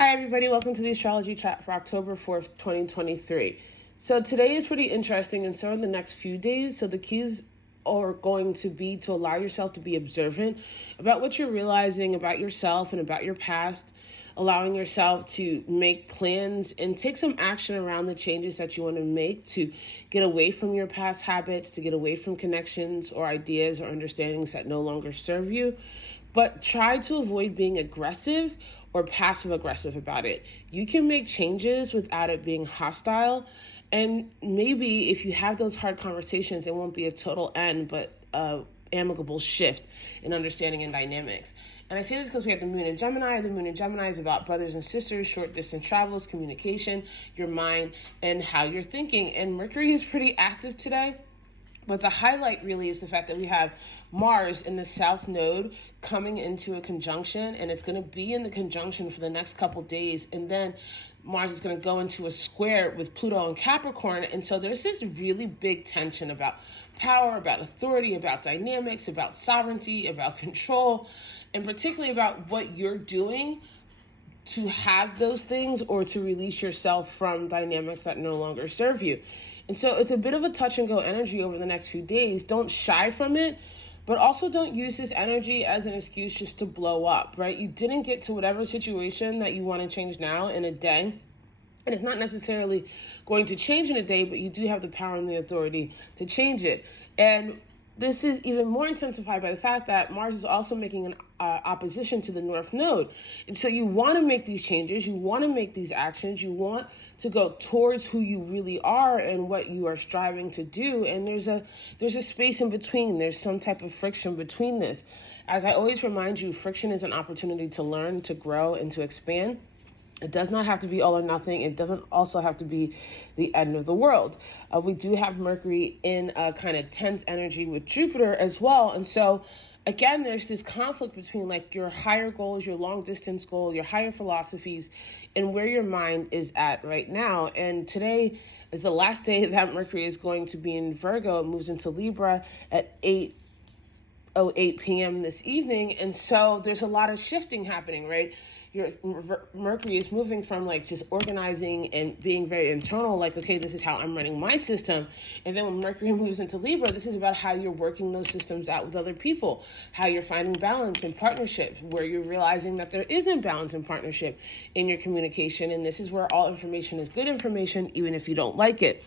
Hi, everybody. Welcome to the Astrology Chat for October 4th, 2023. So today is pretty interesting, and so are the next few days. So the keys are going to be to allow yourself to be observant about what you're realizing about yourself and about your past, allowing yourself to make plans and take some action around the changes that you want to make to get away from your past habits, to get away from connections or ideas or understandings that no longer serve you. But try to avoid being aggressive or passive aggressive about it. You can make changes without it being hostile. And maybe if you have those hard conversations, it won't be a total end, but amicable shift in understanding and dynamics. And I say this because we have the moon in Gemini. The moon in Gemini is about brothers and sisters, short distance travels, communication, your mind, and how you're thinking. And Mercury is pretty active today. But the highlight really is the fact that we have Mars in the South Node coming into a conjunction, and it's going to be in the conjunction for the next couple days. And then Mars is going to go into a square with Pluto and Capricorn. And so there's this really big tension about power, about authority, about dynamics, about sovereignty, about control, and particularly about what you're doing to have those things or to release yourself from dynamics that no longer serve you. And so it's a bit of a touch and go energy over the next few days. Don't shy from it, but also don't use this energy as an excuse just to blow up, right? You didn't get to whatever situation that you want to change now in a day. And it's not necessarily going to change in a day, but you do have the power and the authority to change it. And this is even more intensified by the fact that Mars is also making an opposition to the North Node. And so you want to make these changes, you want to make these actions, you want to go towards who you really are and what you are striving to do. And there's a space in between. There's some type of friction between this. As I always remind you, friction is an opportunity to learn, to grow, and to expand. It does not have to be all or nothing. It doesn't also have to be the end of the world. We do have Mercury in a kind of tense energy with Jupiter as well. And so, again, there's this conflict between like your higher goals, your long distance goal, your higher philosophies, and where your mind is at right now. And today is the last day that Mercury is going to be in Virgo. It moves into Libra at 8:08 p.m. this evening. And so there's a lot of shifting happening, right? Your Mercury is moving from like just organizing and being very internal, like, okay, this is how I'm running my system. And then when Mercury moves into Libra, this is about how you're working those systems out with other people, how you're finding balance in partnership, where you're realizing that there isn't balance in partnership in your communication. And this is where all information is good information, even if you don't like it.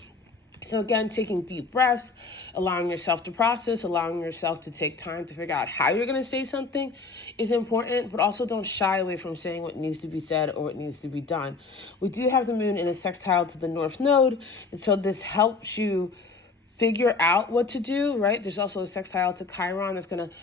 So again, taking deep breaths, allowing yourself to process, allowing yourself to take time to figure out how you're going to say something is important, but also don't shy away from saying what needs to be said or what needs to be done. We do have the moon in a sextile to the North Node, and so this helps you figure out what to do, right? There's also a sextile to Chiron that's going to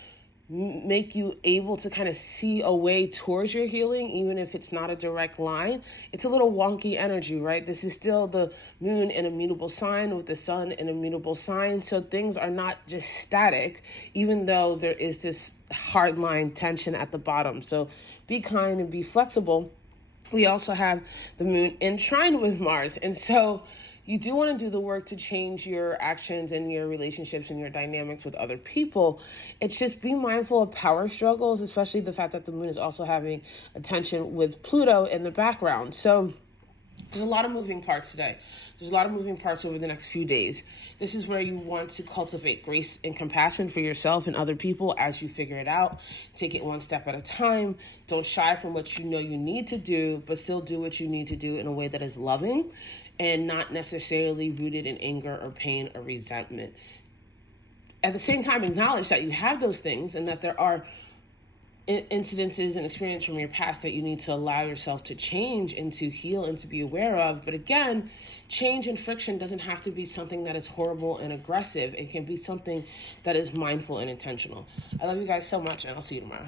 make you able to kind of see a way towards your healing, even if it's not a direct line. It's a little wonky energy, right? This is still the moon in a mutable sign with the sun in a mutable sign. So things are not just static, even though there is this hard line tension at the bottom. So be kind and be flexible. We also have the moon in trine with Mars. And so you do want to do the work to change your actions and your relationships and your dynamics with other people. It's just be mindful of power struggles, especially the fact that the moon is also having a tension with Pluto in the background. So there's a lot of moving parts today. There's a lot of moving parts over the next few days. This is where you want to cultivate grace and compassion for yourself and other people as you figure it out. Take it one step at a time. Don't shy from what you know you need to do, but still do what you need to do in a way that is loving and not necessarily rooted in anger or pain or resentment. At the same time, acknowledge that you have those things and that there are incidences and experience from your past that you need to allow yourself to change and to heal and to be aware of. But again, change and friction doesn't have to be something that is horrible and aggressive. It can be something that is mindful and intentional. I love you guys so much, and I'll see you tomorrow.